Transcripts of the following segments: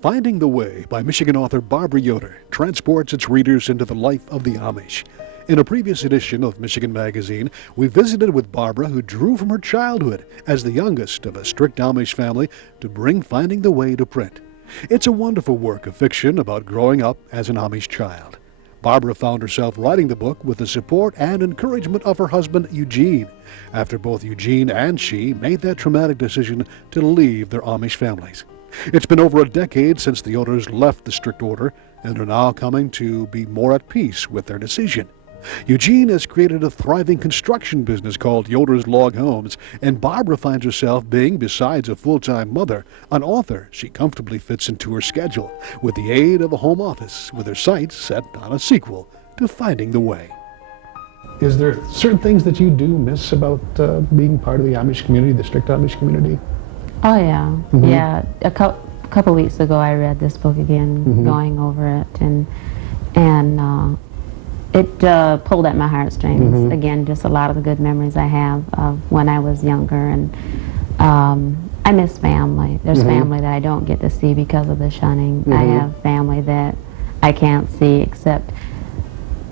Finding the Way by Michigan author Barbara Yoder transports its readers into the life of the Amish. In a previous edition of Michigan Magazine, we visited with Barbara, who drew from her childhood as the youngest of a strict Amish family to bring Finding the Way to print. It's a wonderful work of fiction about growing up as an Amish child. Barbara found herself writing the book with the support and encouragement of her husband, Eugene, after both Eugene and she made that traumatic decision to leave their Amish families. It's been over a decade since the Yoders left the strict order and are now coming to be more at peace with their decision. Eugene has created a thriving construction business called Yoder's Log Homes, and Barbara finds herself being, besides a full-time mother, an author she comfortably fits into her schedule, with the aid of a home office, with her sights set on a sequel to Finding the Way. Is there certain things that you do miss about being part of the Amish community, the strict Amish community? Oh yeah, yeah. A couple weeks ago I read this book again, going over it, and it pulled at my heartstrings. Again, just a lot of the good memories I have of when I was younger, and I miss family. There's family that I don't get to see because of the shunning. I have family that I can't see except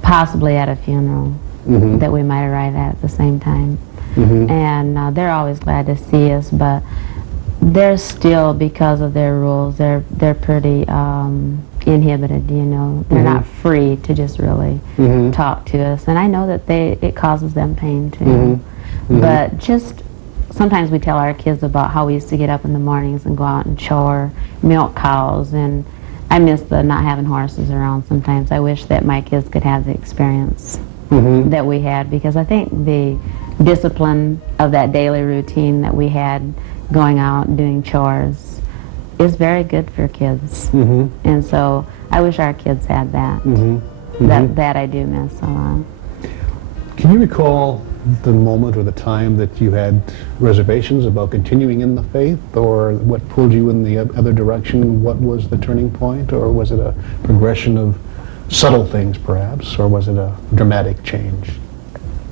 possibly at a funeral that we might arrive at the same time. And they're always glad to see us, but they're still, because of their rules, they're pretty inhibited, you know. They're not free to just really talk to us, and I know that it causes them pain too. But just sometimes we tell our kids about how we used to get up in the mornings and go out and chore, milk cows, and I miss the not having horses around sometimes. I wish that my kids could have the experience that we had, because I think the discipline of that daily routine that we had, going out and doing chores, is very good for kids. And so I wish our kids had that. That I do miss a lot. Can you recall the moment or the time that you had reservations about continuing in the faith, or what pulled you in the other direction? What was the turning point, or was it a progression of subtle things perhaps, or was it a dramatic change?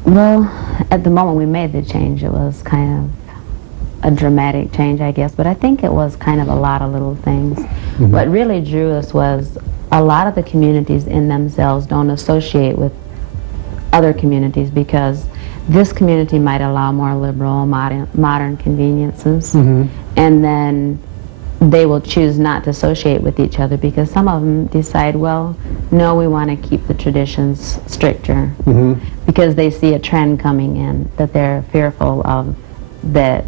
Well, at the moment we made the change, it was kind of a dramatic change, I guess, but I think it was kind of a lot of little things. What really drew us was a lot of the communities in themselves don't associate with other communities, because this community might allow more liberal, modern conveniences, and then they will choose not to associate with each other because some of them decide, well, no, we want to keep the traditions stricter, because they see a trend coming in that they're fearful of that.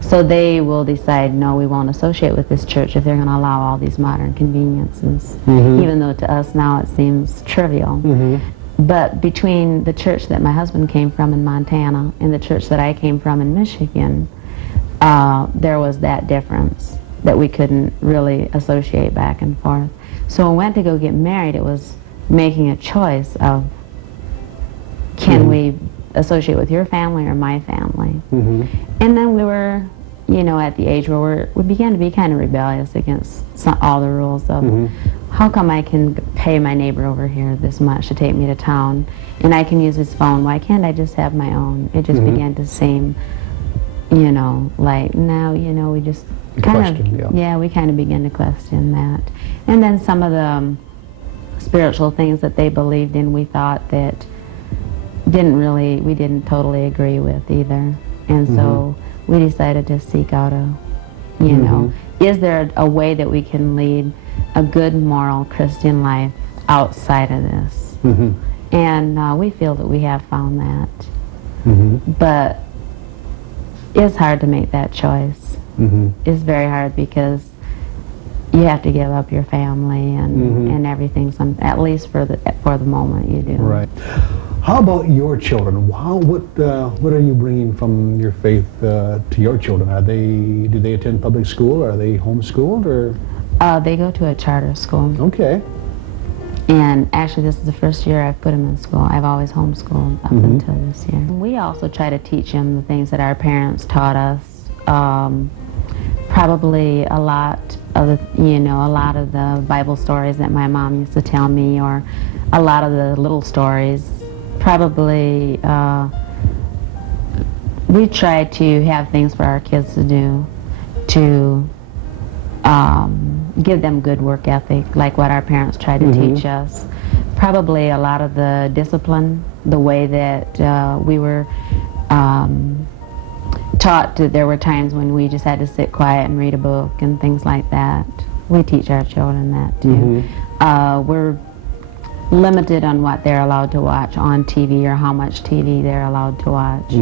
So they will decide, no, we won't associate with this church if they're going to allow all these modern conveniences, even though to us now it seems trivial. But between the church that my husband came from in Montana and the church that I came from in Michigan, there was that difference that we couldn't really associate back and forth. So when we went to go get married, it was making a choice of, can we associate with your family or my family? And then we were, you know, at the age where we began to be kind of rebellious against all the rules of, how come I can pay my neighbor over here this much to take me to town, and I can use his phone? Why can't I just have my own? It just began to seem, you know, like, now, you know, we just kind of, we kind of began to question that. And then some of the spiritual things that they believed in, we thought that we didn't totally agree with either. And so we decided to seek out a, you know, is there a way that we can lead a good moral Christian life outside of this? And we feel that we have found that. But it's hard to make that choice. It's very hard, because you have to give up your family and everything, at least for the moment you do. Right. How about your children? What are you bringing from your faith to your children? Do they attend public school? Are they homeschooled, or? They go to a charter school. Okay. And actually, this is the first year I've put them in school. I've always homeschooled up until this year. We also try to teach them the things that our parents taught us. Probably a lot of the Bible stories that my mom used to tell me, or a lot of the little stories. Probably we try to have things for our kids to do to give them good work ethic, like what our parents tried to teach us. Probably a lot of the discipline, the way that we were taught that there were times when we just had to sit quiet and read a book and things like that. We teach our children that too. We're limited on what they're allowed to watch on TV or how much TV they're allowed to watch.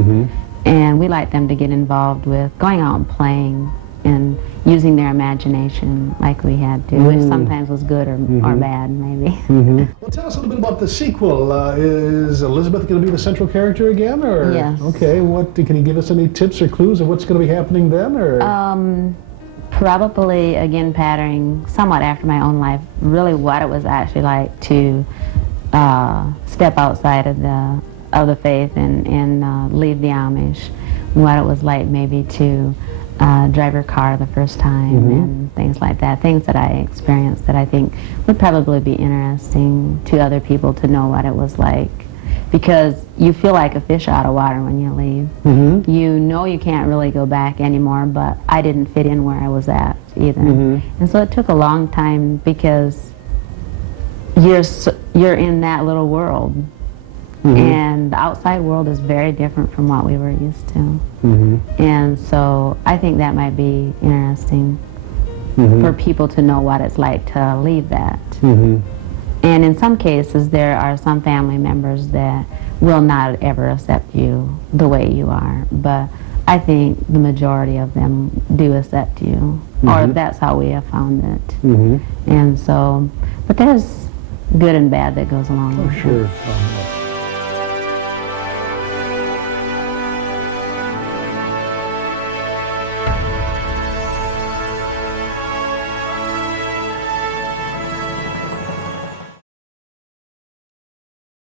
And we like them to get involved with going out and playing and using their imagination like we had to, which sometimes was good or bad, maybe. Well, tell us a little bit about the sequel. Is Elizabeth going to be the central character again? Or? Yes. Okay, can you give us any tips or clues of what's going to be happening then? Or? Probably, again, patterning somewhat after my own life, really what it was actually like to step outside of the faith and leave the Amish, what it was like maybe to drive your car the first time and things like that, things that I experienced that I think would probably be interesting to other people to know what it was like. Because you feel like a fish out of water when you leave. You know you can't really go back anymore, but I didn't fit in where I was at either. And so it took a long time because you're in that little world. And the outside world is very different from what we were used to. And so I think that might be interesting for people to know what it's like to leave that. And in some cases, there are some family members that will not ever accept you the way you are. But I think the majority of them do accept you, or that's how we have found it. And so, but there's good and bad that goes along with it. Sure.